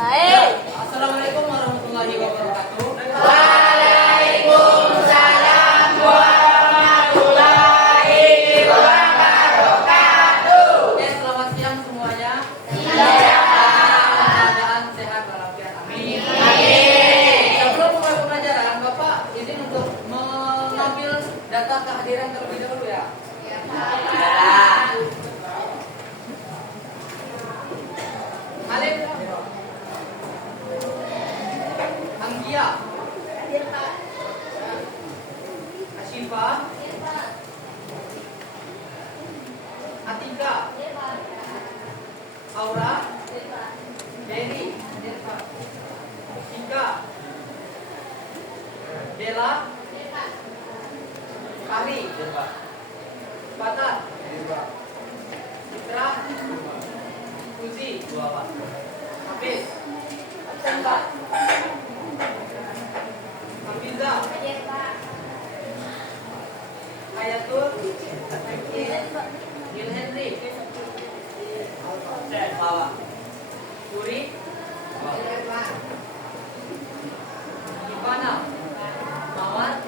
Baik. Assalamualaikum warahmatullahi wabarakatuh. Waalaikumsalam warahmatullahi wabarakatuh. Oke, selamat siang semuanya. Iya. Keadaan sehat walafiat. Amin. Amin. Sebelum mulai pembelajaran, Bapak izin untuk mengambil data kehadiran terlebih dahulu ya. Alif, Anggia, Ashifa, Atika, Aura, Dewi, Tika, Bella, Ari, Batat, Citra, Uzi, Hafiz, Tengah, Hafiza, Hayatul, Gil Henry, Puri, Ivana, Mawar,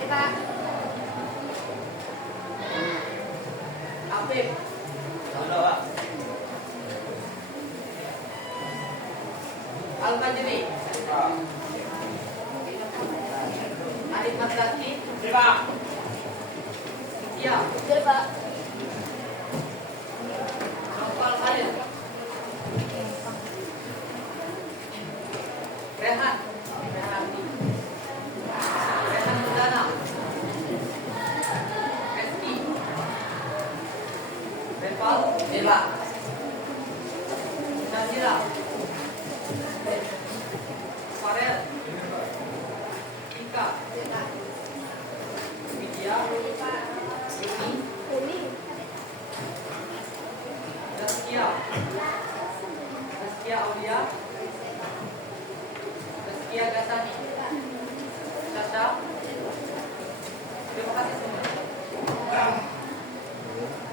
Afif, Al-Majri, Arif Mazdaki, Setia, Nopal Khalil, Rehan, Rehan Mudana, Esti, Repal, Nazira, Farel, Ika, Widya, Yuni, Zaskia, Aulia, Zaskia Gasani, Sasha. Terima kasih semua.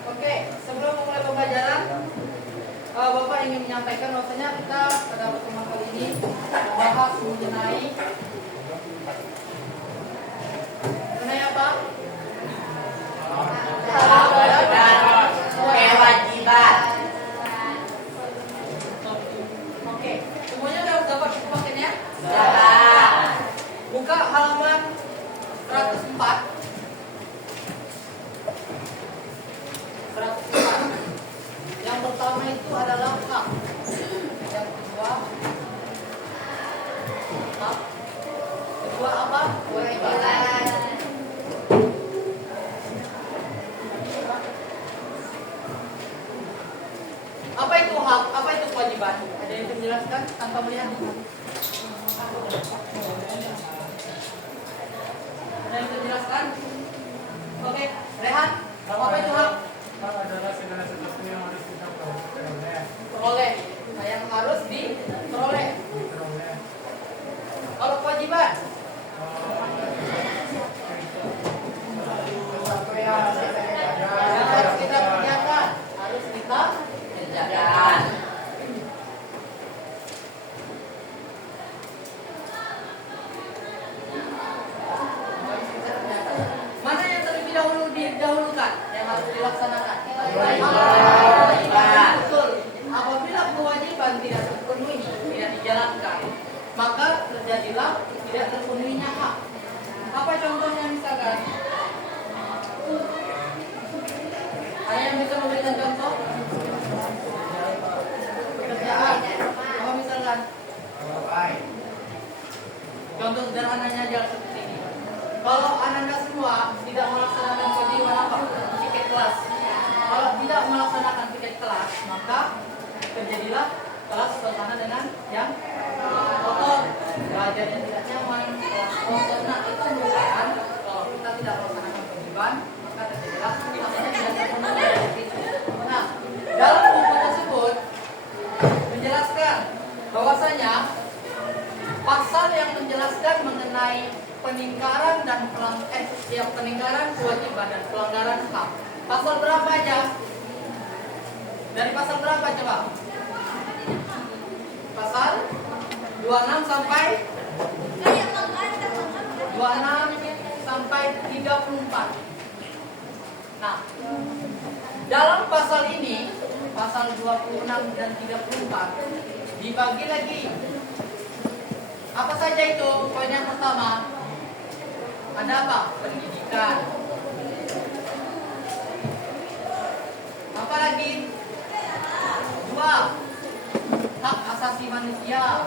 Oke, sebelum memulai pembelajaran, Bapak ingin menyampaikan bahwasanya kita pada pertemuan kali ini membahas mengenai apa? Kewajiban. Oke, semuanya udah dapat pakainya? Dapat. Buka halaman 104. 104. Yang pertama itu adalah hak. Yang kedua hak. Kedua apa? Kewajiban. Apa itu hak? Apa itu kewajiban? Ada yang bisa menjelaskan tanpa melihat? Ada yang bisa menjelaskan? Oke, Rehan, apa itu hak? Hak adalah segala sesuatu yang harus kita peroleh. Peroleh. Nah, yang harus diperoleh. Kalau kewajiban? Yang harus kita kerjakan. Harus kita kerjakan. Mana yang terlebih dahulu didahulukan? Yang harus dilaksanakan? Kewajiban. Betul. Apabila kewajiban tidak terpenuhi, tidak dijalankan, maka terjadilah tidak terpenuhinya hak. Apa contohnya misalkan? Ada yang bisa memberikan contoh? Pekerjaan. Apa misalkan? Contoh sederhananya aja seperti ini. Kalau anak-anak semua tidak melaksanakan kewajiban apa? Tiket kelas. Kalau tidak melaksanakan tiket kelas, maka terjadilah kelas suasana dengan yang kotor, belajarnya tidak nyaman, kelas kotor. Nah, itu merupakan kalau kita tidak melaksanakan kewajiban, maka terjadilah kelasnya tidak terpenuhi. Nah, dalam buku tersebut menjelaskan bahwasanya pasal yang menjelaskan mengenai peningkaran dan peningkaran kewajiban dan pelanggaran hak. Pasal berapa aja? Dari pasal berapa coba? Pasal 26 sampai 34. Nah, dalam pasal ini, pasal 26 dan 34 dibagi lagi. Apa saja itu? Poin yang pertama, ada apa? Pendidikan. Apa lagi? 2, hak asasi manusia.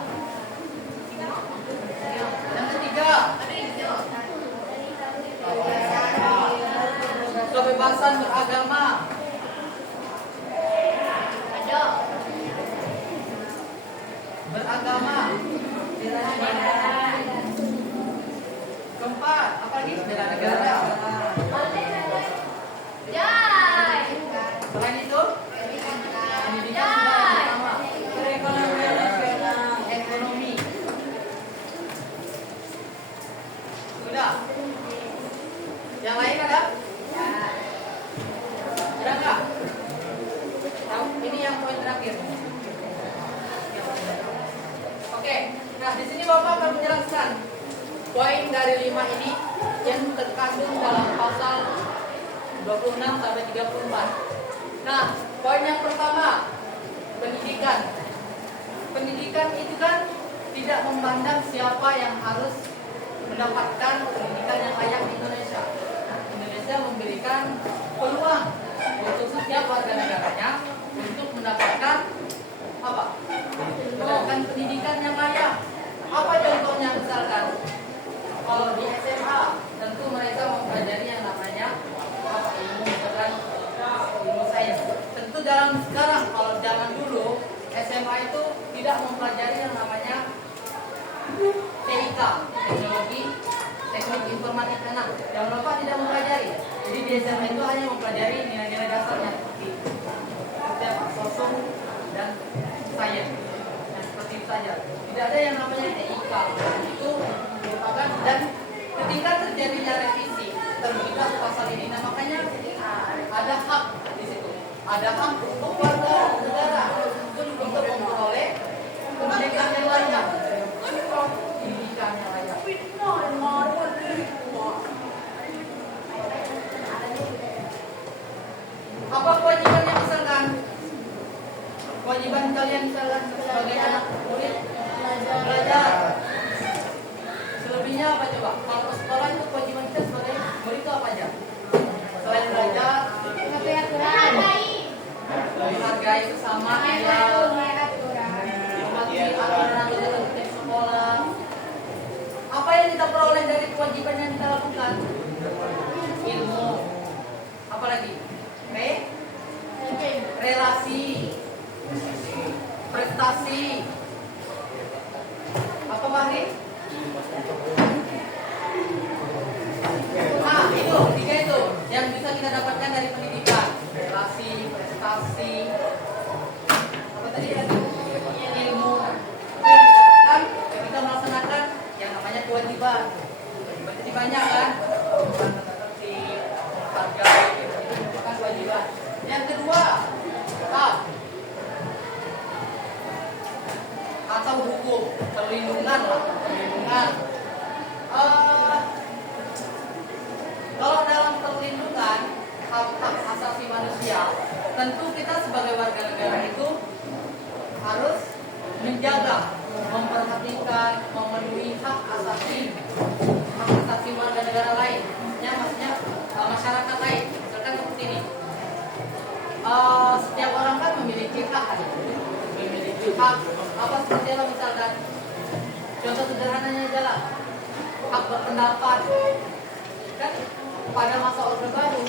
Yang ketiga, kebebasan beragama. Beragama. Keempat, apa lagi? Bela negara. Selain itu, pendidikan juga yang pertama. Ekonomi. Sudah. Yang lain ada? Ada nggak? Ini yang poin terakhir. Oke, nah di sini Bapak akan menjelaskan poin dari 5 ini yang terkandung dalam pasal 26 sampai 34. Nah, poin yang pertama, pendidikan. Pendidikan itu kan tidak memandang siapa yang harus mendapatkan pendidikan yang layak di Indonesia. Indonesia memberikan peluang untuk setiap warga negaranya untuk mendapatkan apa? Mendapatkan pendidikan yang layak. Apa contohnya misalkan? Kalau di SMA tentu mereka mempelajari yang namanya ilmu, misalkan ilmu sains. Tentu dalam sekarang, kalau zaman dulu SMA itu tidak mempelajari yang namanya TIK, teknologi teknik informatika. Nah, yang Bapak tidak mempelajari. Jadi di SMA itu hanya mempelajari nilai-nilai dasarnya seperti sosum dan sains. Nah, seperti itu saja. Tidak ada yang namanya TIK. Itu merupakan, dan ketika terjadinya revisi terbitlah pasal ini. Nah, makanya ada hak di situ. Ada hak untuk warga negara untuk memperoleh pendidikan yang layak. Pendidikan yang layak. Apa kewajibannya misalkan? Kewajiban kalian misalkan sebagai anak murid belajar. Selebihnya apa coba? Kalau ke sekolah itu kewajiban kita sebagai murid itu apa aja? Selain belajar, menghargai sesama, mematuhi aturan di sekolah. Apa yang kita peroleh dari kewajiban yang kita lakukan? Ilmu. Apa lagi? Relasi, prestasi. Apa Bahri? Nah, itu 3 itu yang bisa kita dapatkan dari pendidikan. Relasi, prestasi. Apa tadi? Ilmu. Kan kita melaksanakan yang namanya kewajiban. Berarti banyak kan? Hargai, itu merupakan kewajiban. Yang kedua, atau hukum, perlindungan lah, perlindungan. Kalau dalam perlindungan hak asasi manusia, tentu kita sebagai warga negara itu harus menjaga, memperhatikan, memenuhi hak asasi warga negara lain. Maksudnya masyarakat lain. Misalkan seperti ini. Setiap orang kan memiliki hak, apa seperti apa misalkan? Contoh sederhananya adalah hak berpendapat. Kan pada masa Orde Baru,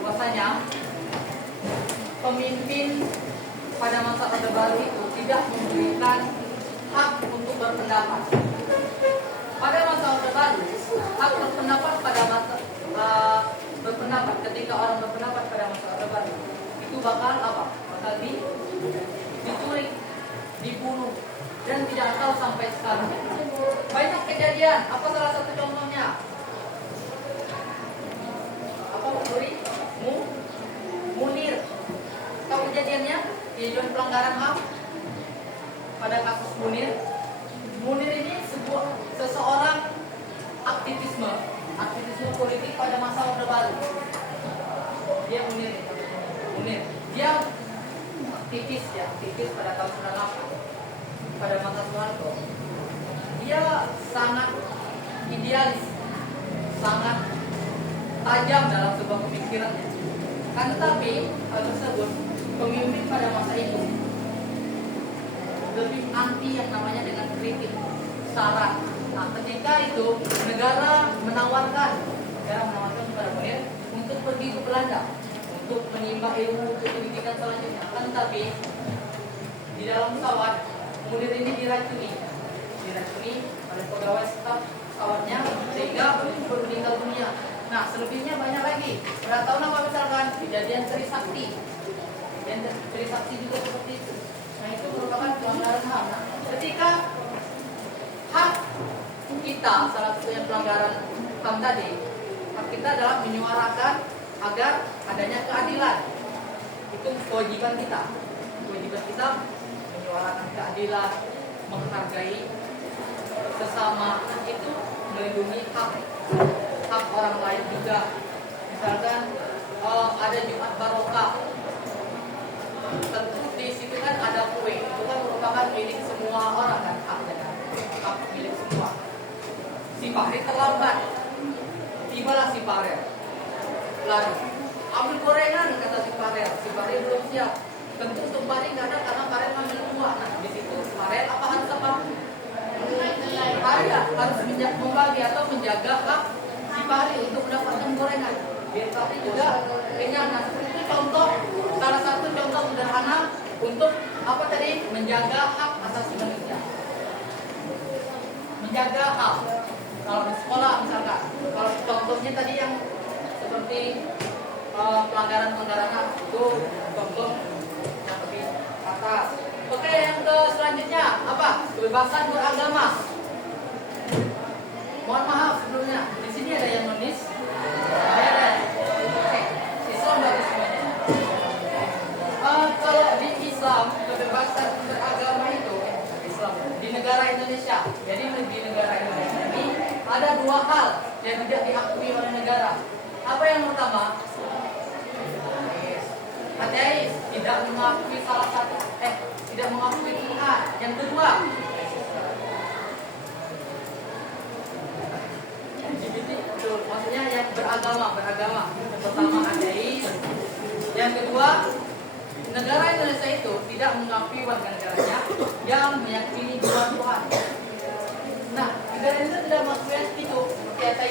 bahwasanya pemimpin pada masa Orde Baru itu tidak memberikan hak untuk berpendapat. Pada masa Orde Baru, hak berpendapat pada masa berpendapat, ketika orang berpendapat pada masa Orde Baru itu bakal apa? Bakal diculik, dibunuh, dan tidak tahu sampai sekarang. Banyak kejadian. Apa salah satu contohnya? Apa Buri? Munir. Tahu kejadiannya? Kejadian pelanggaran HAM. pada kasus Munir. Munir ini seseorang aktivisme politik pada masa Orde Baru. Dia Munir. Dia aktivis pada tahun 98 pada masa Soeharto. Dia sangat idealis, sangat tajam dalam sebuah pemikirannya. Kan tetapi hal tersebut pemimpin pada masa itu lebih anti yang namanya dengan kritik, saran. Nah, ketika itu negara menawarkan kepada Munir untuk pergi ke Belanda untuk menimba ilmu untuk pendidikan selanjutnya. Kan tetapi di dalam pesawat Munir ini diracuni oleh pegawai staf pesawatnya sehingga meninggal dunia. Nah, selebihnya banyak lagi. Pada tahun apa misalkan kejadian Trisakti. Dan Trisakti juga seperti itu. Nah, itu merupakan pelanggaran HAM. Nah, ketika hak kita, salah satu yang pelanggaran HAM tadi, hak kita adalah menyuarakan agar adanya keadilan. Itu kewajiban kita. Kewajiban kita menyuarakan keadilan, menghargai sesama, itu melindungi hak orang lain juga. Misalkan ada Jumat Barokah, tentu di situ kan ada kue, itu kan merupakan milik semua orang kan, hak milik semua. Si Fahri terlambat, tibalah si Farel, lalu ambil gorengan kata si Farel belum siap. Tentu untuk Fahri nggak ada karena Farel ngambil uang. Nah, di situ Farel apa harus apa? Harus membagi atau menjaga hak si Fahri untuk mendapatkan gorengan. Biar Fahri juga kenyang. Nah, itu salah satu contoh sederhana untuk apa tadi? Menjaga hak asasi manusia. Menjaga hak. Kalau di sekolah misalkan, kalau contohnya tadi yang seperti pelanggaran HAM itu contoh yang lebih atas. Oke, yang ke selanjutnya apa? Kebebasan beragama. Mohon maaf sebelumnya, di sini ada yang nulis. Ada. Oke, Islam bagus semuanya. Kalau di Islam kebebasan beragama itu Islam di negara Indonesia. Jadi di negara Indonesia ini ada dua hal yang tidak diakui oleh negara. Apa yang pertama? Ateis, tidak mengakui tidak mengakui Tuhan. Yang kedua, LGBT, maksudnya yang beragama. Yang pertama ateis, yang kedua negara Indonesia itu tidak mengakui warga negaranya yang meyakini dua Tuhan. Nah, negara Indonesia tidak mengakui itu seperti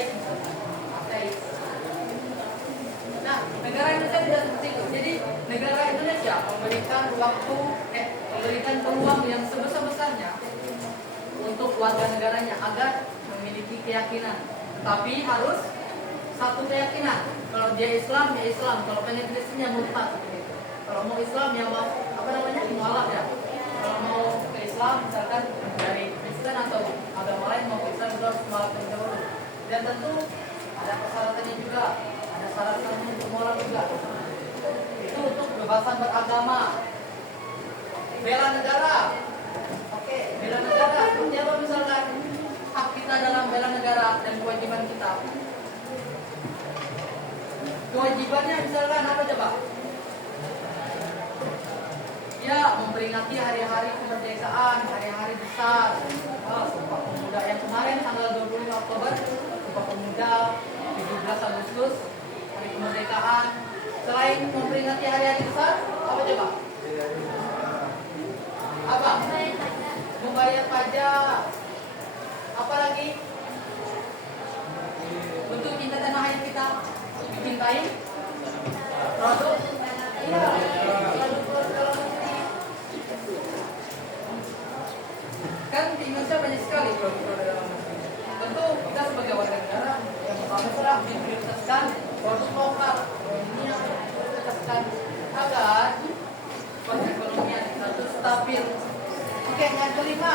ateis. Nah, negara Indonesia tidak seperti itu. Jadi negara Indonesia memberikan peluang yang sebesar-besarnya untuk warga negaranya agar memiliki keyakinan. Tapi harus satu keyakinan. Kalau dia Islam, ya Islam. Kalau pengen Kristennya murtad. Kalau mau Islam ya mau mualaf ya. Kalau mau ke Islam misalkan dari Kristen atau agama lain mau ke Islam itu harus mualaf terlebih dahulu. Dan tentu ada persyaratannya juga. Ada syarat-syaratnya untuk mualaf juga. Itu untuk kebebasan beragama. Bela negara. Oke, bela negara. Seperti apa misalkan hak kita dalam bela negara dan kewajiban kita. Kewajibannya misalkan apa coba? Ya, memperingati hari-hari kemerdekaan, hari-hari besar. Sumpah Pemuda yang kemarin tanggal 25 Oktober, Sumpah Pemuda, 17 Agustus, hari kemerdekaan. Selain memperingati hari-hari besar, apa coba? Apa? Membayar pajak. Apa lagi? Bentuk cinta tanah air kita dicintai. Produk. Iya. Kan di Indonesia banyak sekali produk-produk dalam negeri. Tentu kita sebagai warga negara yang pertama adalah memprioritaskan produk lokal. Ini yang memprioritaskan agar perekonomian kita itu stabil. Oke, yang kelima,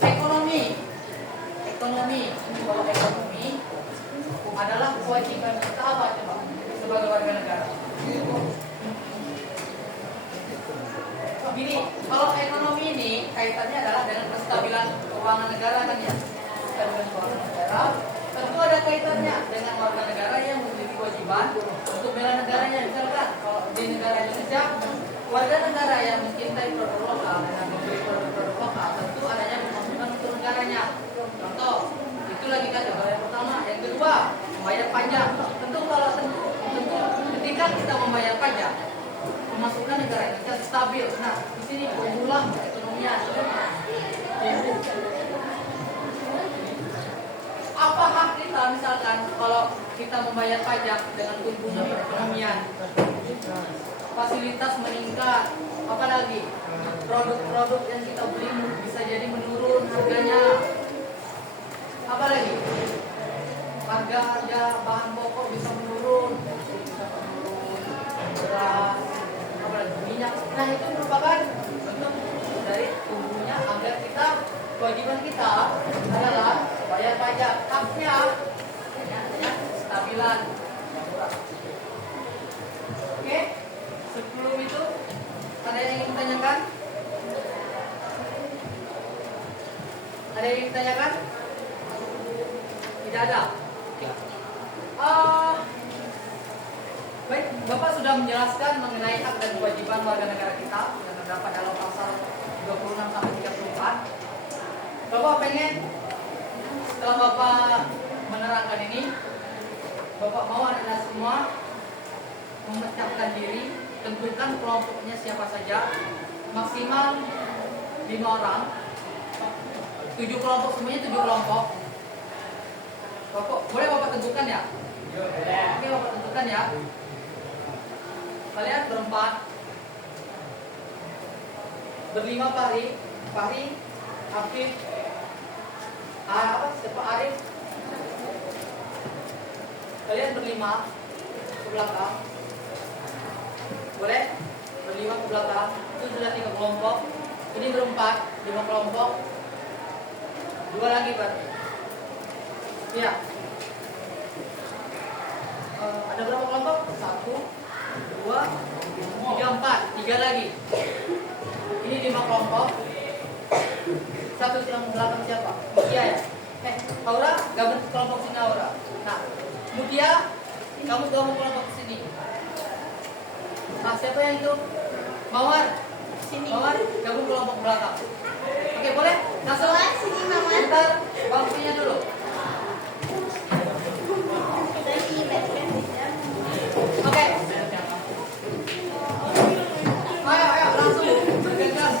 ekonomi. Kalau ekonomi adalah kewajiban kita apa coba sebagai warga negara? Gini, kalau ekonomi ini kaitannya adalah dengan kestabilan keuangan negara kan ya. Kestabilan keuangan negara tentu ada kaitannya dengan warga negara yang memiliki kewajiban untuk bela negaranya. Misalkan kalau di negara Indonesia, warga negara yang mencintai produk lokal dan membeli produk-produk lokal tentu adanya pemasukan untuk negaranya. Contoh, itu lagi kan yang pertama. Yang kedua, membayar pajak. Tentu ketika kita membayar pajak, pemasukan negara Indonesia stabil. Nah, di sini keunggulan perekonomian. Apa hak kita misalkan kalau kita membayar pajak dengan keunggulan perekonomian? Fasilitas meningkat, apalagi produk-produk yang kita beli bisa jadi menurun harganya. Apalagi harga bahan pokok bisa menurun, beras, apalagi minyak. Nah, itu merupakan bentuk dari tumbuhnya agar kita, kewajiban kita adalah bayar pajak. Haknya stabilan. Oke, sebelum itu ada yang ingin ditanyakan? Ada yang ingin ditanyakan? Tidak ada. Baik, Bapak sudah menjelaskan mengenai hak dan kewajiban warga negara kita yang terdapat dalam pasal 26 sampai 34. Bapak pengen setelah Bapak menerangkan ini, Bapak mau anak-anak semua memecahkan diri, tentukan kelompoknya siapa saja, maksimal 5 orang, 7 kelompok, semuanya 7 kelompok. Bapak, boleh Bapak tentukan ya? Oke, Bapak tentukan ya. Kalian berempat, berlima Fahri, Afif, siapa Arif? Kalian berlima ke belakang, boleh? Berlima ke belakang, itu sudah 3 kelompok. Ini berempat, 5 kelompok, 2 lagi berarti. Ya. Ada berapa kelompok? 1, 2, 3, 4. 3 lagi. Ini 5 kelompok. Satu yang belakang siapa? Mutia ya? Aura gabung kelompok sini Aura. Nah, Mutia, kamu gabung kelompok sini. Nah, siapa yang itu? Mawar. Sini. Mawar gabung kelompok belakang. Oke, boleh? Langsung Sini Mawar. Bentar, bangkunya dulu. Oke. Ayo, langsung bergegas.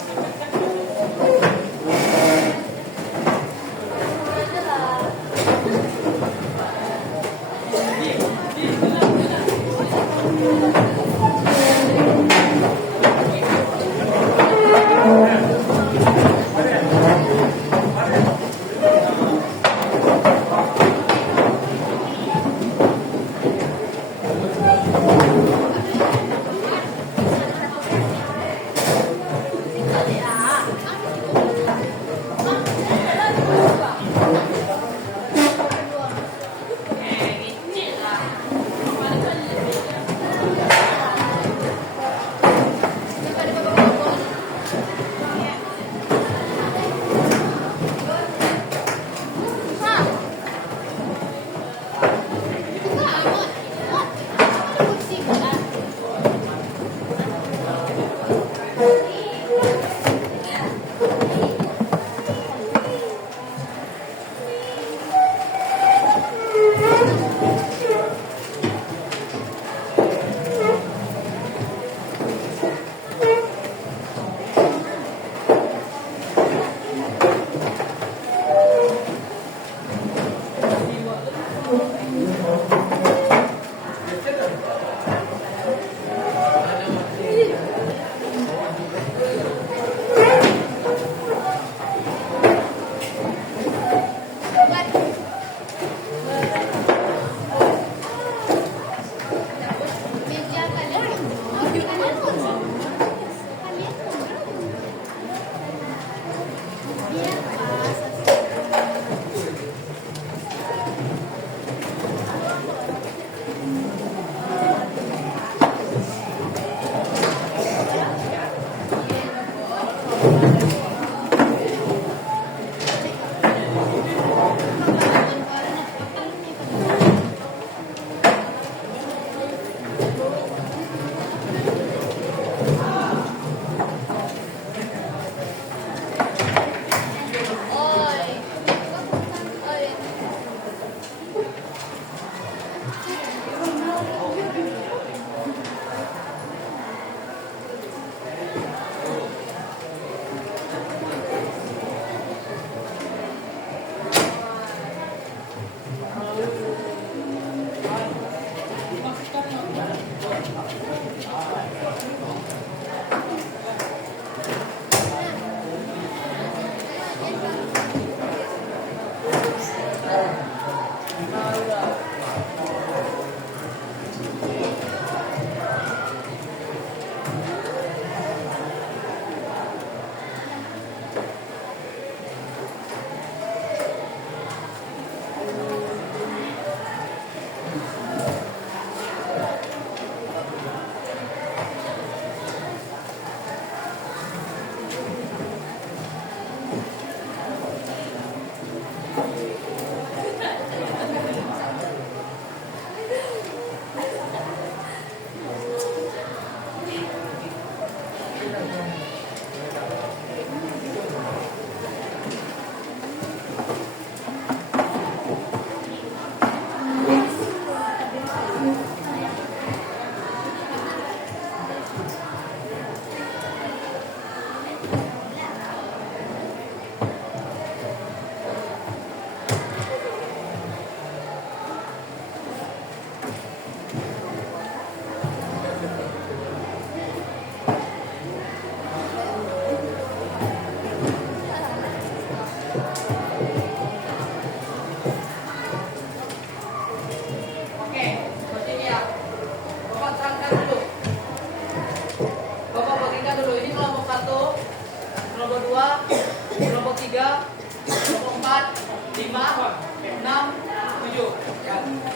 kelompok 2, kelompok 3, kelompok 4, 5, 6, 7.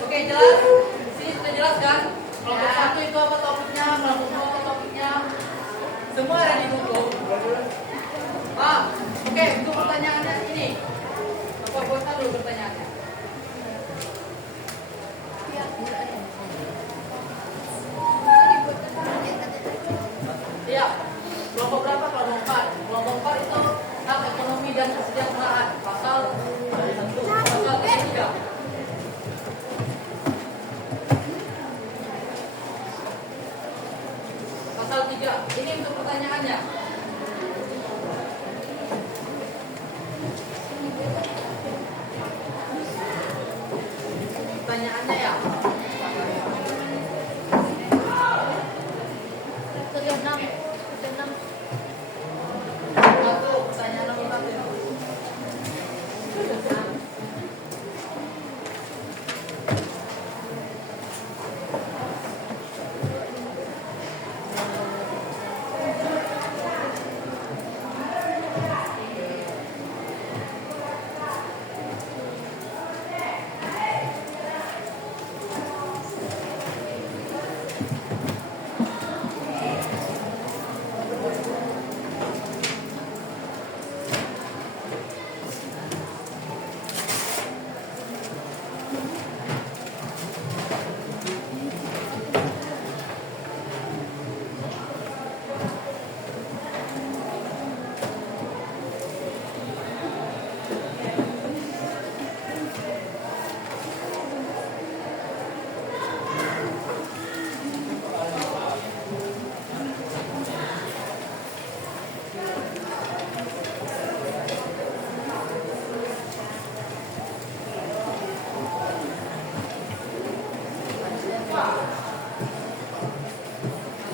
Oke, jelas? Sini sudah jelas kan? Kelompok 1 itu apa topiknya, kelompok 2 apa topiknya? Semua ada di buku. Oke, untuk pertanyaannya ini. Bapak buatkan dulu pertanyaannya. Iya. Kelompok berapa? Kelompok 4. Kelompok 4 itu hak ekonomi dan kesejahteraan. Pasal 1. Pasal 3. Pasal 3. Ini untuk pertanyaannya. Pertanyaannya ya. Satu, pertanyaan nomor 1.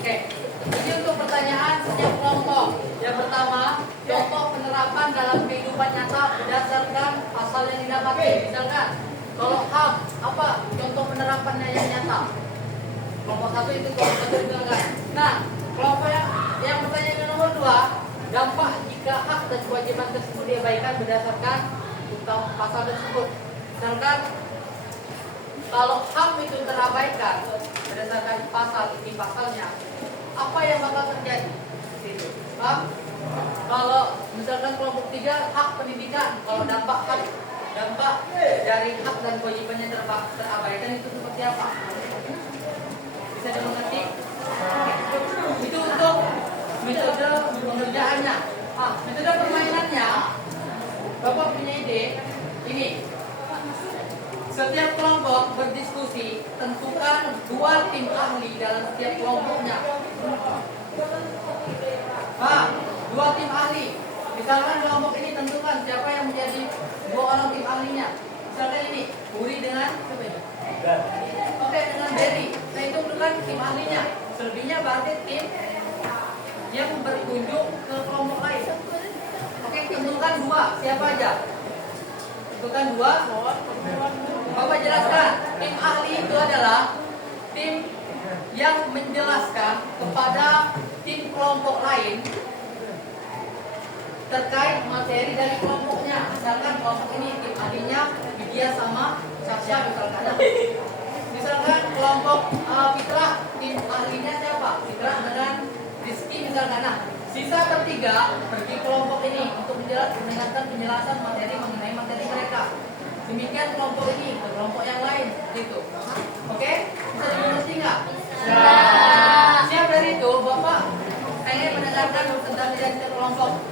Oke, ini untuk pertanyaan setiap kelompok. Yang pertama, contoh penerapan dalam kehidupan nyata berdasarkan pasal yang didapati. Misalkan, kalau HAM, apa contoh penerapannya yang nyata? Kelompok 1 itu kelompok 1 misalkan. Nah, kelompok yang pertanyaan nomor 2, dampak jika hak dan kewajiban tersebut diabaikan berdasarkan pasal tersebut. Misalkan, kalau HAM itu terabaikan berdasarkan pasal ini pasalnya, apa yang bakal terjadi? Kalau misalkan kelompok 3 hak pendidikan, kalau dampak dari hak dan kewajibannya terabaikan itu seperti apa? Bisa dimengerti? Itu untuk metode pengerjaannya. Metode permainannya, Bapak punya ide ini. Setiap kelompok berdiskusi, tentukan 2 tim ahli dalam setiap kelompoknya. 2 tim ahli. Misalkan kelompok ini tentukan siapa yang menjadi 2 orang tim ahlinya. Misalkan ini, Uri dengan siapa ini? Oke, dengan Berry. Saya tentukan tim ahlinya. Selebihnya berarti tim yang berkunjung ke kelompok lain. Oke, tentukan 2. Siapa aja? Tentukan 2. Bapak jelaskan, tim ahli itu adalah tim yang menjelaskan kepada tim kelompok lain terkait materi dari kelompoknya. Misalkan kelompok ini tim ahlinya Widya sama Sasha misalkan. Misalkan kelompok Fitra, tim ahlinya siapa? Fitra dengan Rizky misalkan. Nah, sisa bertiga pergi kelompok ini untuk mendengarkan penjelasan materi mengenai materi mereka. Demikian kelompok ini ke kelompok yang lain, gitu. Oke? Bisa dimengerti nggak? Siap dari itu, Bapak pengen mendengarkan tentang identitas kelompok.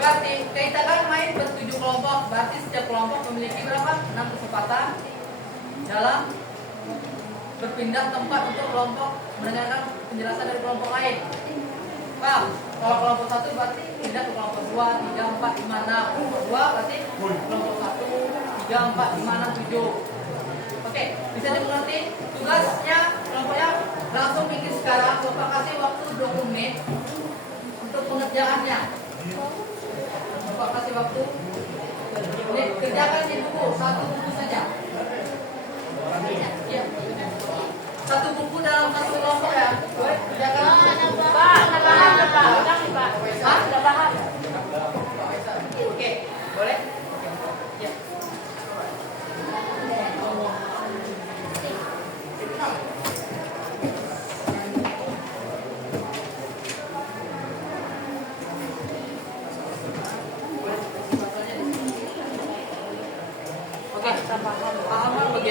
Berarti kita kan main ber-7 kelompok, berarti setiap kelompok memiliki berapa? 6 kesempatan dalam berpindah tempat untuk kelompok mendengarkan penjelasan dari kelompok lain. Kalau kelompok 1 berarti pindah ke kelompok 2, 3, 4, 5, 6. Kelompok 2 berarti kelompok 1, 3, 4, 5, 6, 7. Oke, bisa dimengerti? Tugasnya kelompoknya langsung bikin sekarang. Bapak kasih waktu 20 menit untuk pengerjaannya. Bapak kasih waktu 20 menit. Kerjakan di buku, 1 buku saja. Ya. 1 buku dalam 1 kelompok ya. Kerjakan. Pak,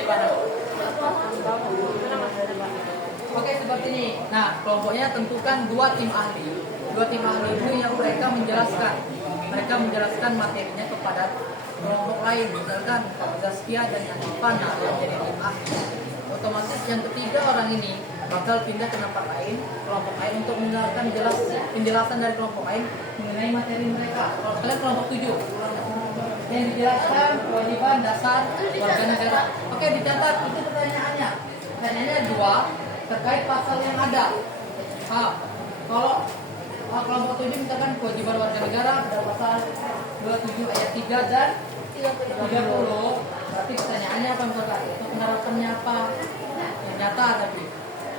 kewajiban apa? Oke, seperti ini. Nah, kelompoknya tentukan 2 tim ahli. 2 tim ahli itu yang mereka menjelaskan materinya kepada kelompok lain, misalkan Pak Zaskia dan Anifan yang jadi tim ahli. Otomatis yang ketiga orang ini bakal pindah ke tempat lain, kelompok lain untuk mendengarkan penjelasan dari kelompok lain mengenai materi mereka. Kalau kalian kelompok 7 yang dijelaskan kewajiban dasar warga negara. Oke, dicatat itu pertanyaannya. Pertanyaannya 2 terkait pasal yang ada. Kalau kelompok 7 misalkan kewajiban warga negara pada pasal 27 ayat 3 dan 30. Berarti pertanyaannya apa misalkan? Untuk penerapannya apa? Yang nyata tadi.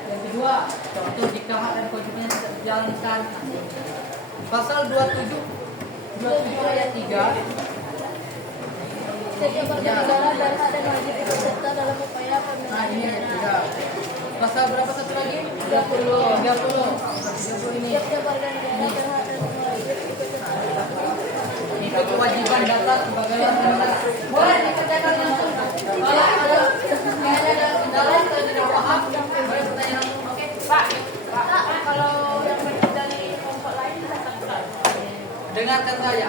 Yang kedua, contoh jika hak dan kewajibannya tidak dijalankan. Pasal 27 ayat 3. Setiap warga negara dan hak dan wajib ikut serta dalam upaya Nah, pemenangan ini negara. yang 3. Pasal berapa satu lagi? 30 ini. Setiap warga negara dan hak dan wajib ikut serta. Itu kewajiban dasar sebagai warga negara. Boleh dikerjakan langsung. Kalau ada kendala atau tidak paham, boleh bertanya langsung. Oke, Pak. Kalau yang dari kelompok lain bisa terserah. Dengarkan saya.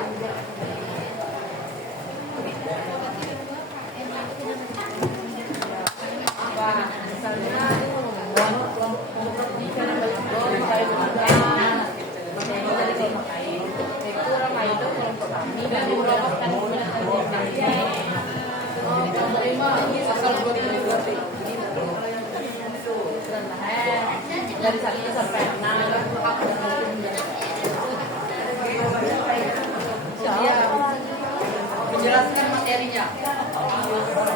Misalnya dari 1 sampai 6 Menjelaskan materinya.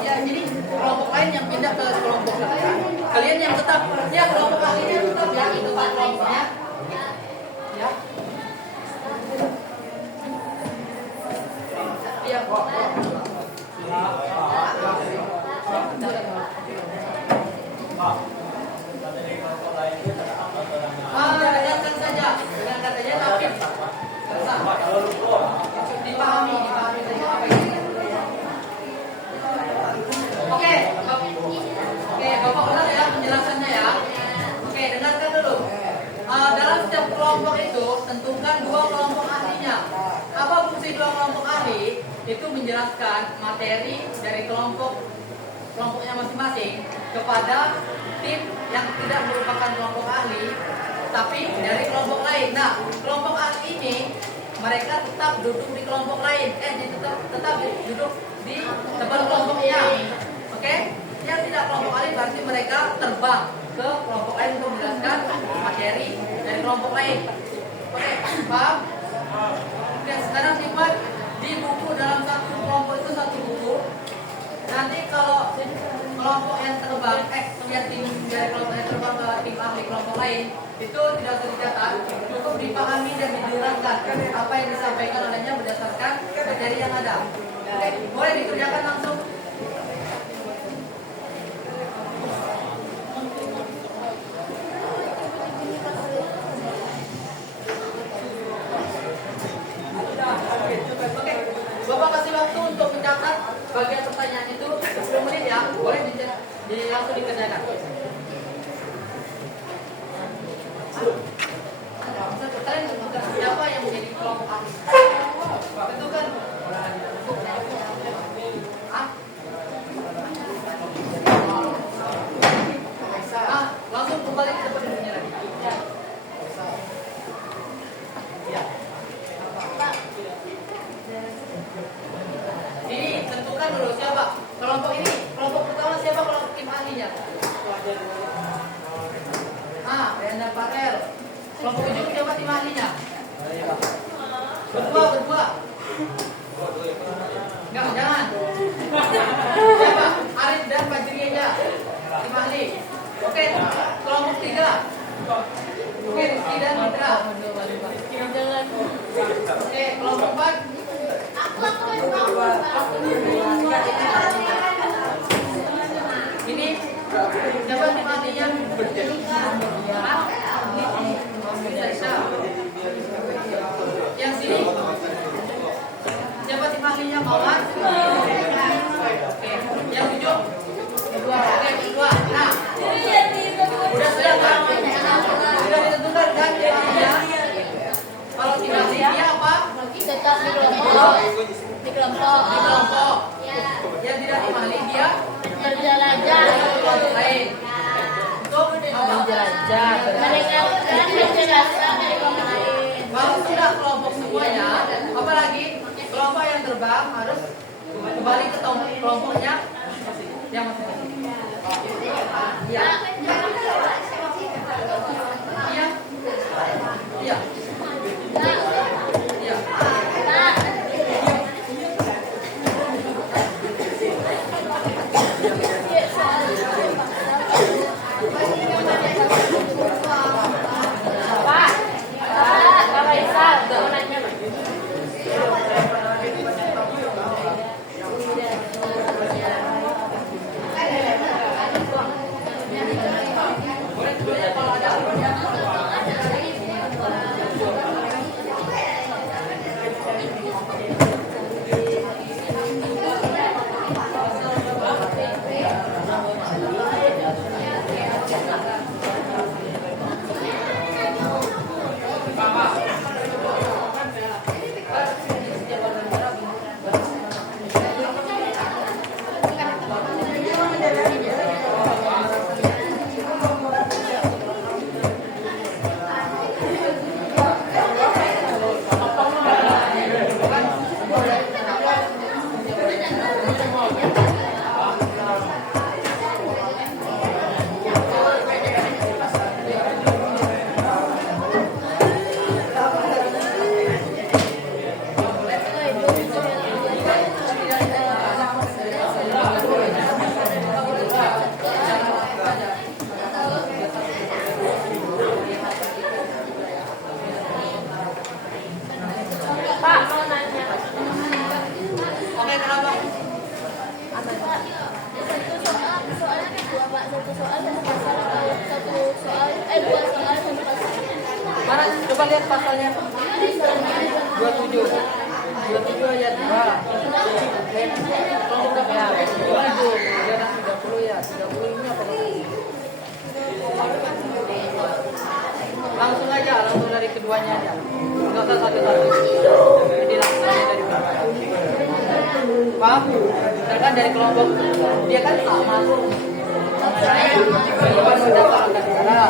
Ya, jadi kelompok lain yang pindah ke kelompok kalian. Kalian yang tetap, ya kelompok kalian tetap ya itu Pak kelompoknya. Ya. Iya, Pak. Dengarkan saja tapi dipahami saja apa ini. Oke, Bapak ulang ya penjelasannya ya. Oke, dengarkan dulu. Dalam setiap kelompok itu tentukan 2 kelompok ahlinya. Apa fungsi 2 kelompok ahli? Itu menjelaskan materi dari kelompoknya masing-masing kepada tim yang tidak merupakan kelompok ahli, tapi dari kelompok lain. Nah, kelompok ahli ini mereka tetap duduk di kelompok lain, tetap duduk di depan kelompoknya. Oke? Yang tidak kelompok ahli berarti mereka terbang ke kelompok lain untuk menjelaskan materi dari kelompok lain. Oke, paham? Oke, sekarang simpan di buku dalam satu kelompok itu 1 buku. Nanti kalau kelompok yang terbang, yang tim dari kelompok yang terbang ke tim ahli kelompok lain itu tidak usah dicatat, cukup dipahami dan dijelaskan apa yang disampaikan olehnya berdasarkan materi yang ada. Oke, boleh dikerjakan langsung. Oke, Bapak kasih waktu untuk mencatat bagian pertanyaan itu 10 menit ya, boleh langsung dikerjakan. Kalian tentukan siapa yang menjadi kelompok ahli. Tentukan. Langsung kembali ke tempat duduknya lagi. Ya. Ini tentukan dulu siapa kelompok ini. Kelompok pertama siapa kelompok tim ahlinya? Renda Parel. Kelompok ujung siapa tim ahlinya? Berdua. Enggak, jangan. Siapa? Arif dan Fajri aja. Tim ahli. Oke, kelompok 3. Oke, Rizky dan Mitra. Oke, kelompok 4. Ini siapa tim ahlinya? Yang sini siapa tim ahlinya? Mawar. Oke, yang ujung Di kelompok. Di kelompok. Ya. Dia tidak dimali, dia Berjelajah. lain. Untuk Menjelajah. Mendengarkan penjelasan dari kelompok lain. kalau sudah kelompok semuanya, apalagi kelompok yang terbang harus kembali ke kelompoknya yang masing-masing. Iya. Iya. Iya. Iya. Pak, Kak Faisal, mau nanya Pak. Pak, mau nanya. Oke, kenapa? Soalnya ada dua Pak, satu soal satu pasal atau satu soal dua soal satu pasal. Mana coba lihat pasalnya. 27. 27 ayat 2. Kelompok berapa ya? 27. Kemudian 30 ya. 30 ini apa? Langsung aja, langsung dari keduanya aja. Enggak usah satu-satu. Jadi langsung aja dari belakang. Paham? Misalkan dari kelompok dia kan sama tuh. Kewajiban berdasar atas negara.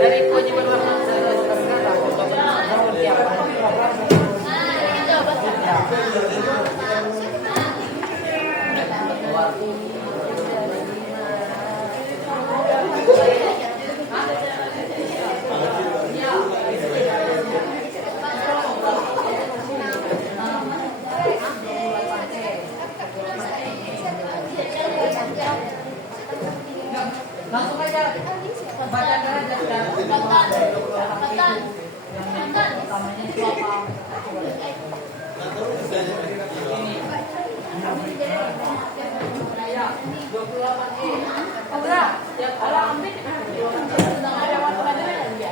Dari kewajiban berdasar atas negara, kelompok seperti apa? Langsung aja baca aja dan utamanya itu apa? Ini. Ya, 28E. Udah, ya kalau ambil ada waktu-waktunya ya.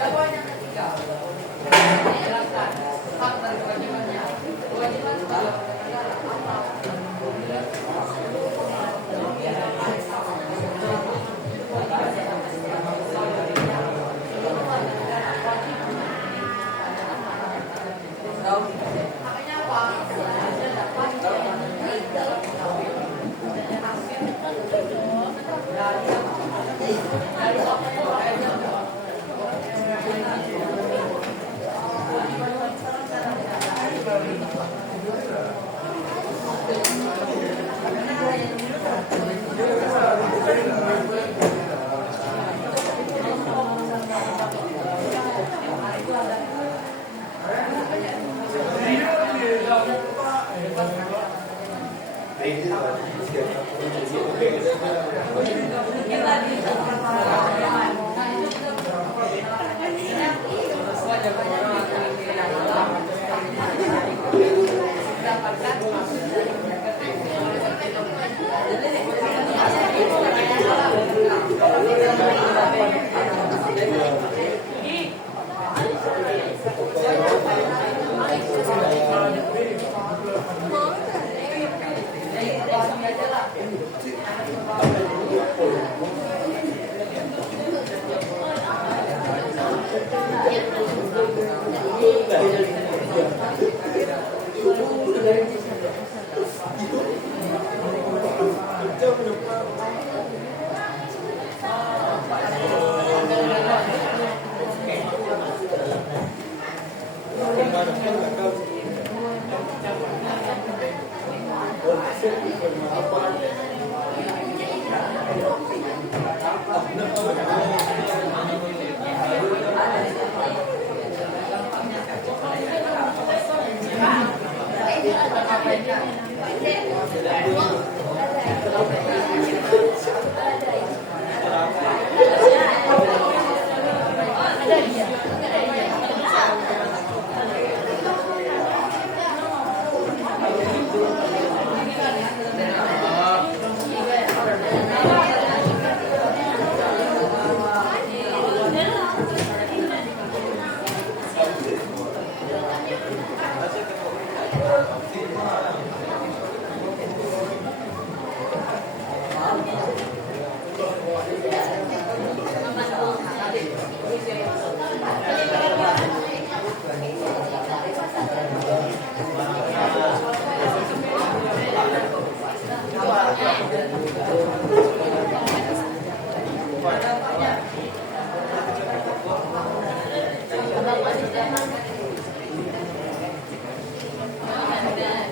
Dakwaan yang ketiga, menjelaskan hak dan kewajibannya. Kewajiban sebagai negara apa? Makanya apa? Dia dapat dari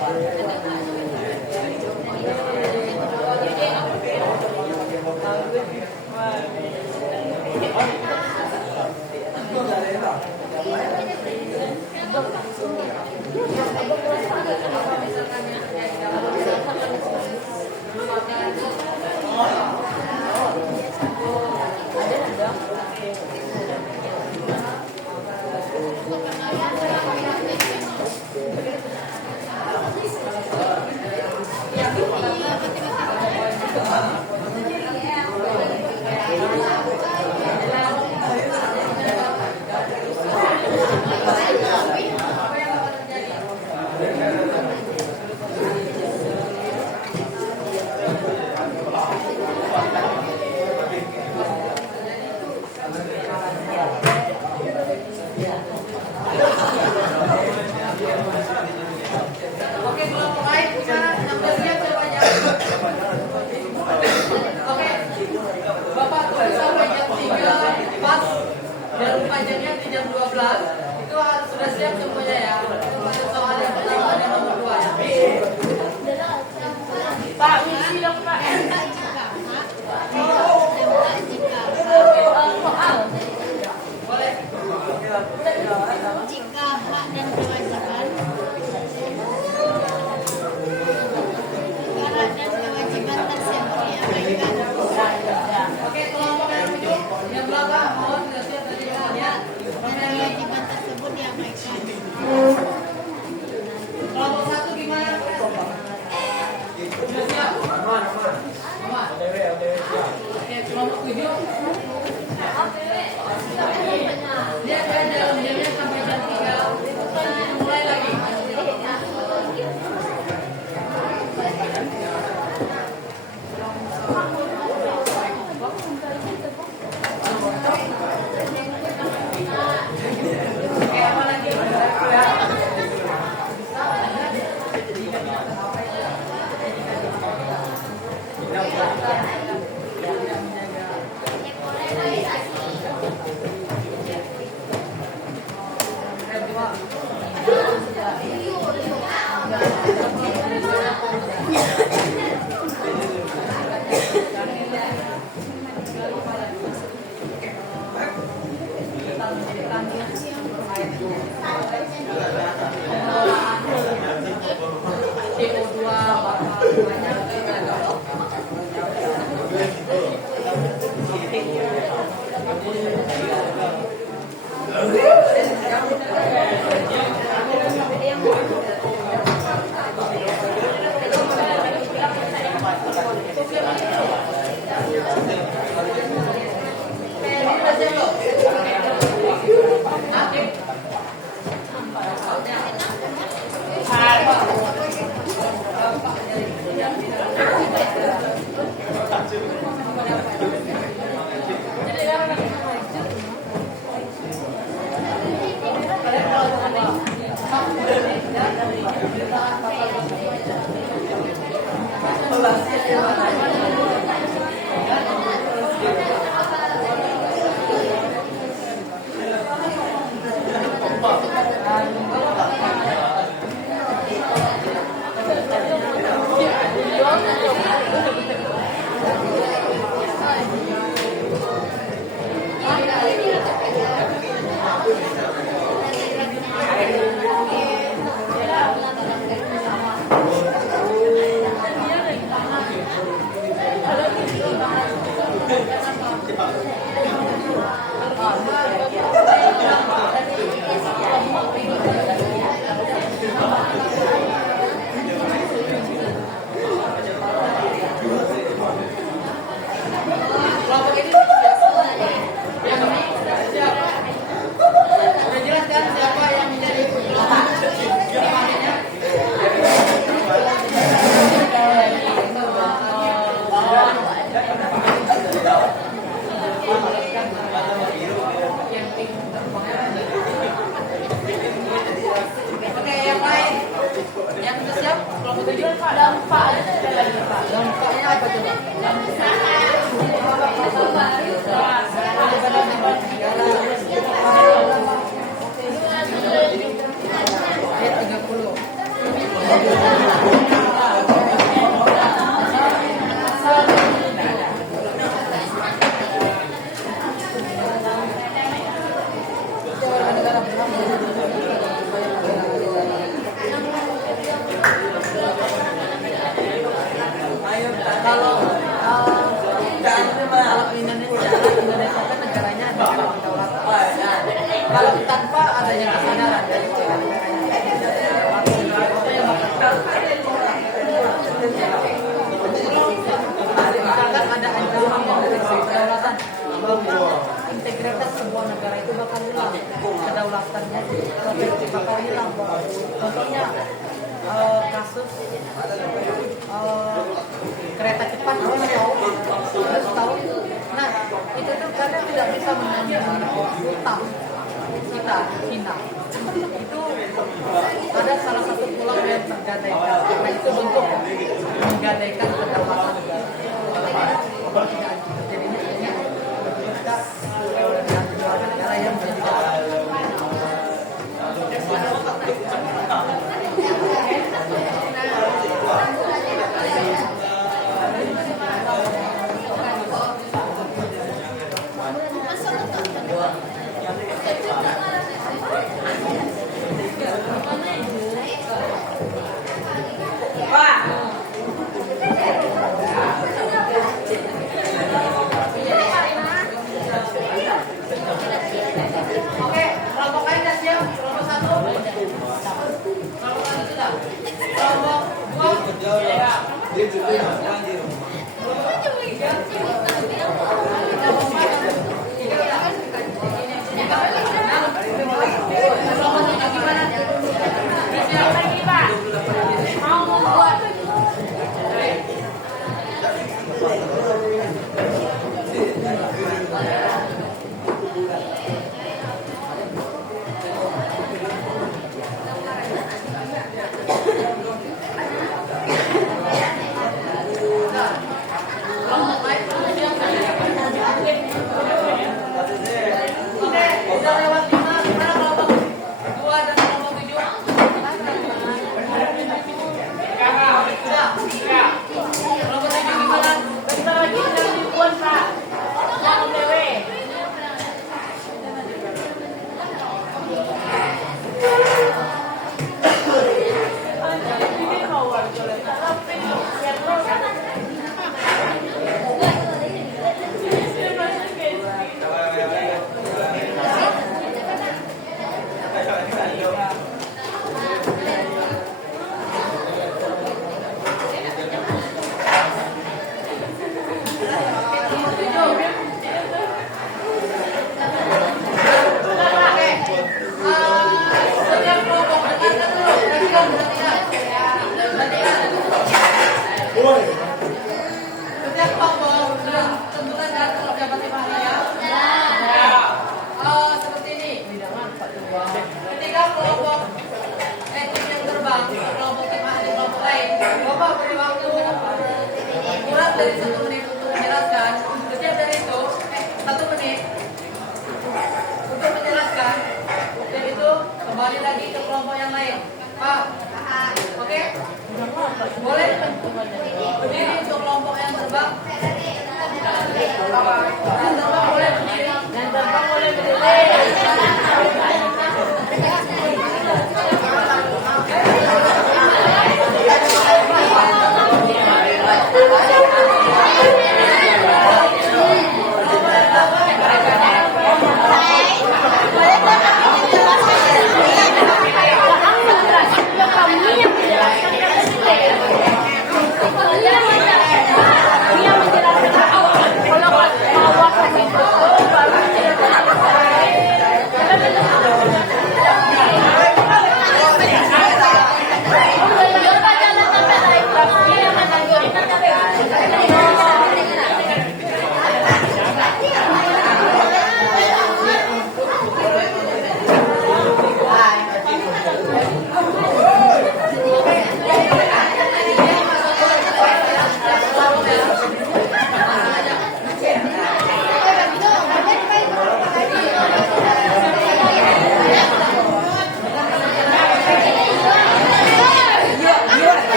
Ada CO2 bakal banyak. Kelompok ini yang ini siapa? Udah jelas kan siapa yang menjadi kelompok temanya? Oke, yang lain yang sudah siap kelompok ini? Dampaknya apa coba? Ayat 30. Kalau Indonesia kan negaranya negara kedaulatan. Kalau tanpa adanya kesadaran dari misalkan ada ancaman dari kedaulatan bahwa integritas sebuah negara itu bakal hilang, kedaulatannya bakal hilang. Contohnya kasus kereta cepat harus tahu. Nah itu tuh kadang tidak bisa menanggung utang kita Cina. Itu ada salah satu pulau yang tergadaikan. Nah itu bentuk menggadaikan kedaulatan negara. Jadinya ini kita negara yang Oke, kelompok lain dah siap. Kelompok 1. Kelompok 1 sudah. Kelompok 2. Mau membuat Boleh berdiri untuk kelompok yang terbang. Yang terbang boleh berdiri. Yang terbang boleh berdiri. Dia menjelaskan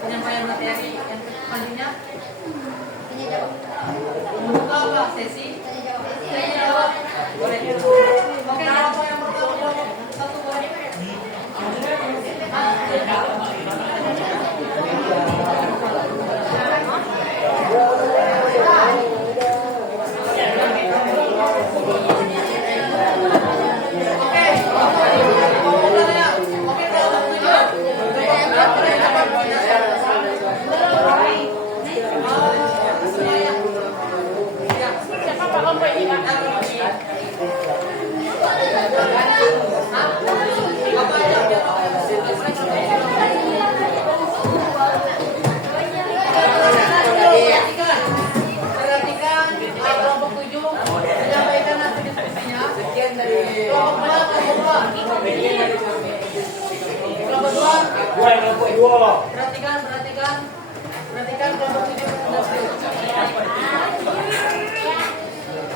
Penyampaian materi yang selanjutnya membuka apa sesi tanya jawab boleh. Oke, kelompok yang pertama kelompok satu boleh. Perhatikan kelompok 7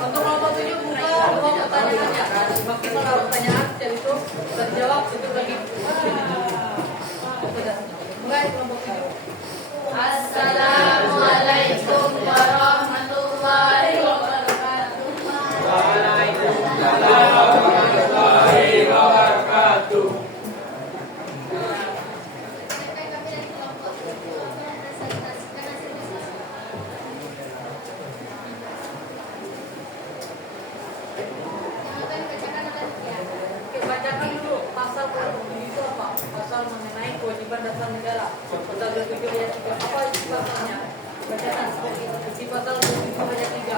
untuk kelompok 7 buka dua pertanyaan. Maksimal pertanyaan setelah itu terjawab itu lagi. Mulai kelompok 7. Assalamualaikum warahmatullahi wabarakatuh. Waalaikumsalam warahmatullahi wabarakatuh. Bacakan dulu pasal itu apa? Pasal mengenai kewajiban dasar negara. Pasal 27 ayat 3. Apa isi pasalnya? Bacakan. Isi pasal 27 ayat 3.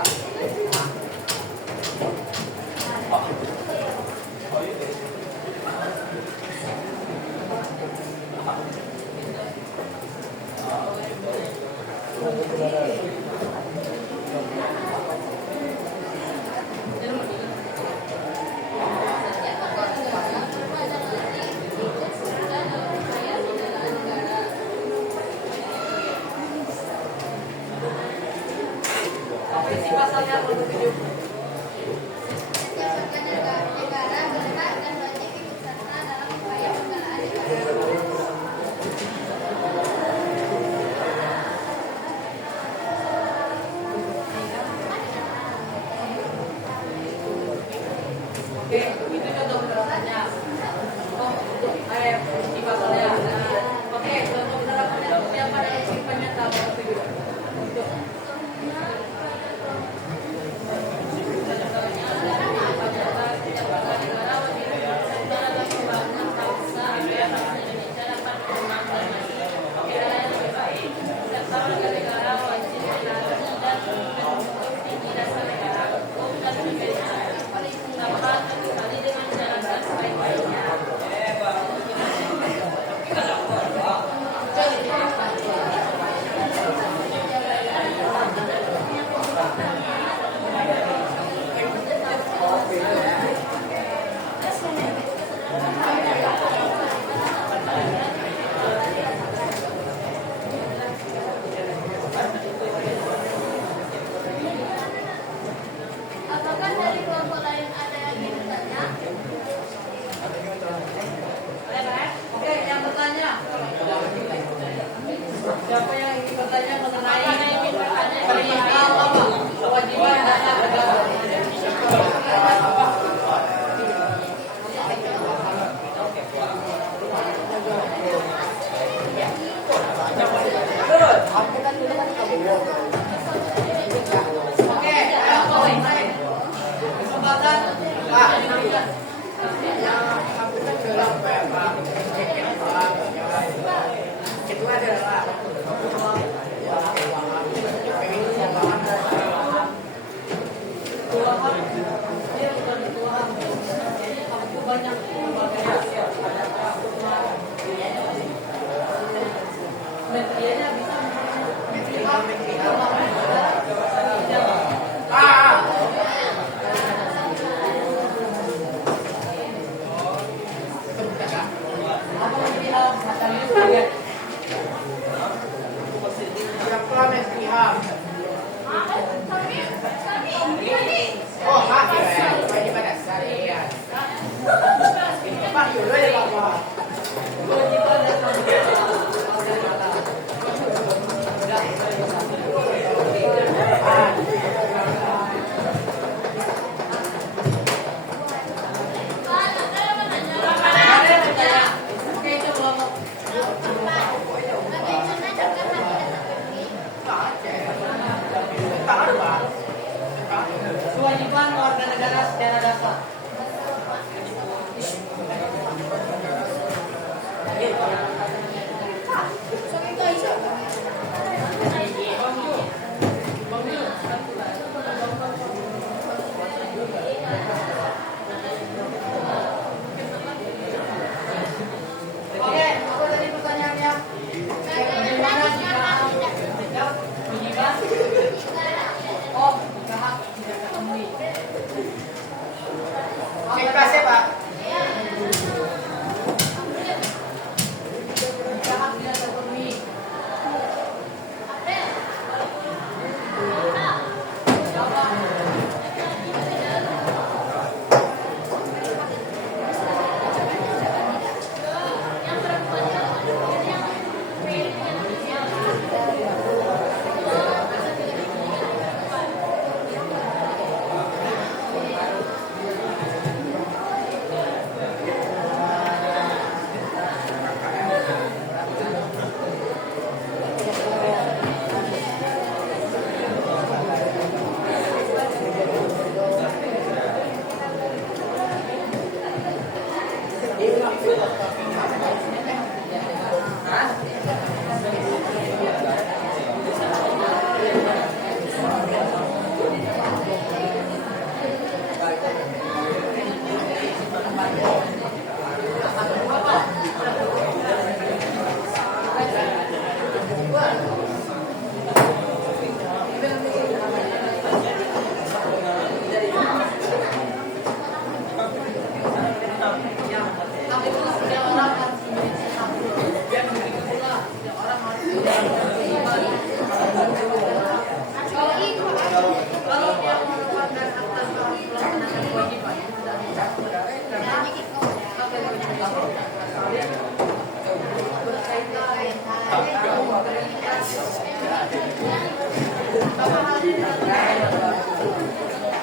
Isi pasalnya 27. Oke, itu contoh penerapannya. Oh, untuk isi pasalnya. Oke, contoh penerapannya seperti apa dalam kehidupan nyata? Untuk Siapa pihak? Oh, kaki ya. Ini pada saya. Ini Pak Yulo ya, Bapak. Kewajiban warga negara secara dasar. Oke, apa tadi pertanyaannya? Bagaimana jika kewajiban? Oh, jika hak tidak terpenuhi. Cek kelasnya, Pak. Jika hak tidak terpenuhi. Tapi itu setiap orang harus memiliki satu. Dan begitu pula setiap orang harus memiliki kalau dia merupakan atas harus melaksanakan kewajiban tidak bisa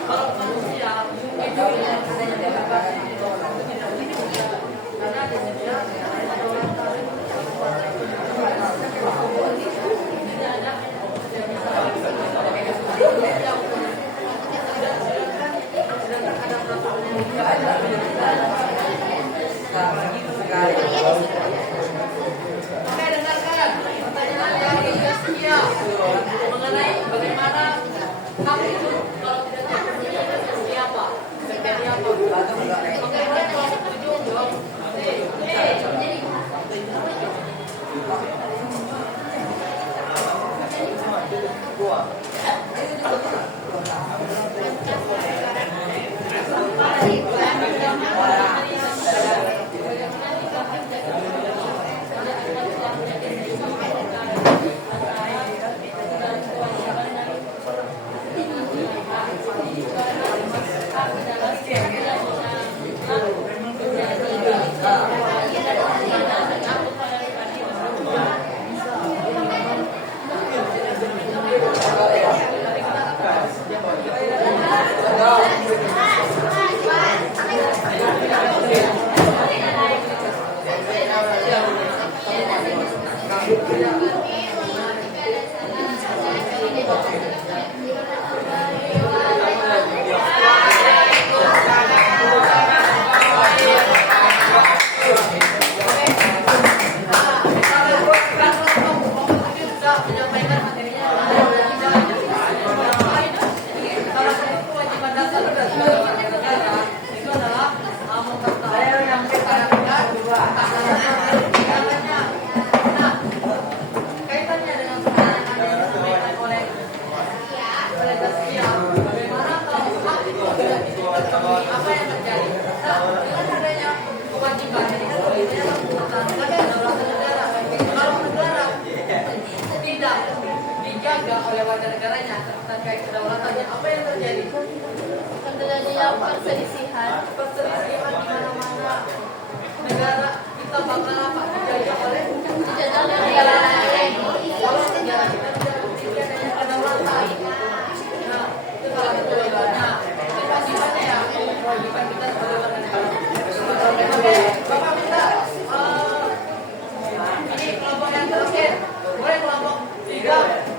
kalau manusia itu yang adanya bebas karena di Indonesia ada orang Oke, dengarkan pertanyaan dari Yoskia mengenai bagaimana hak itu kalau tidak terpenuhi seperti apa? Seperti apa? Oke, mereka setuju dong. warga negaranya terkait kedaulatannya, apa yang terjadi? Akan terjadinya perselisihan. Perselisihan di mana-mana. Negara kita bakal apa? Dijajah oleh negara lain. Kalau negara kita tidak memiliki adanya kedaulatan, nah itu salah satu contohnya. Kewajibannya ya, kewajiban kita sebagai warga negara. Bapak minta ini kelompok yang terakhir, boleh kelompok 3.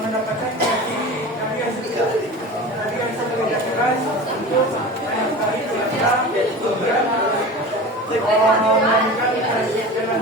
Mendapatkan gaji Nabi yang sebagai keras untuk menafkahi keluarga kemudian melakukan jalan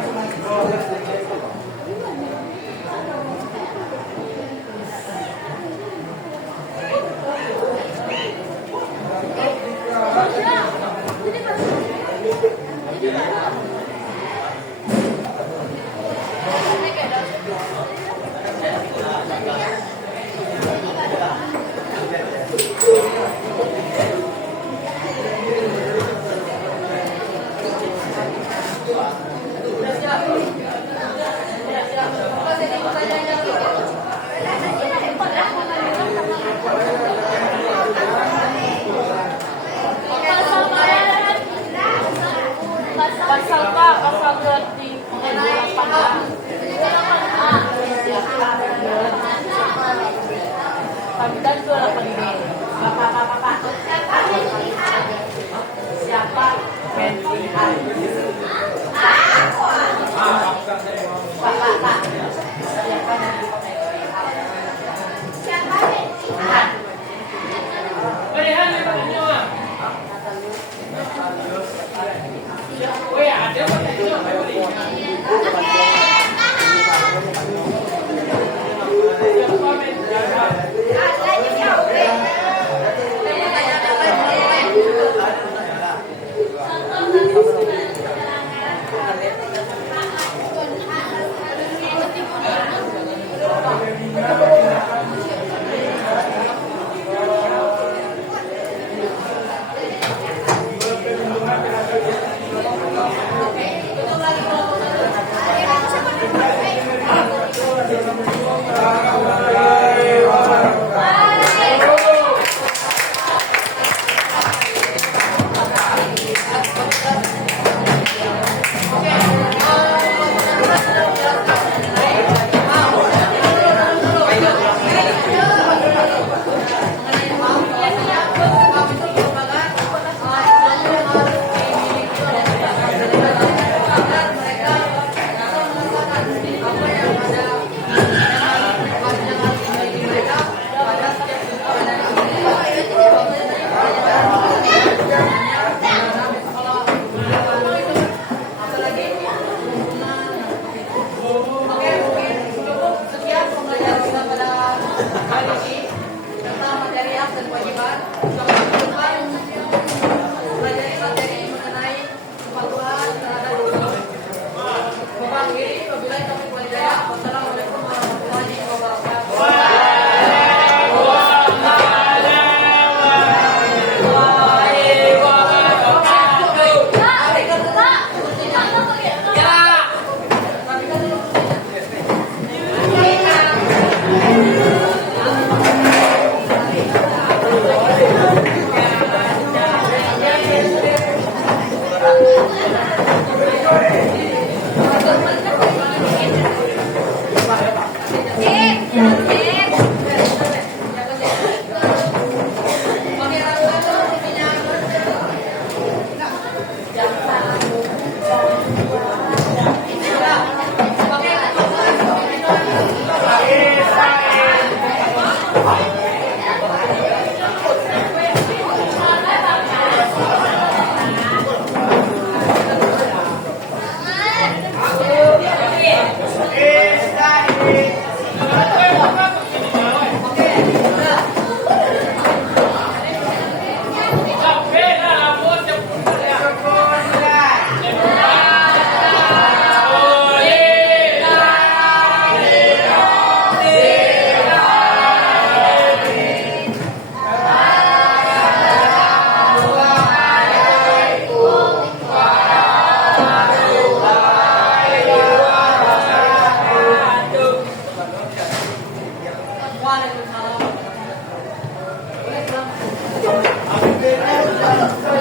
Waalaikumsalam. Boleh pulang. Amin.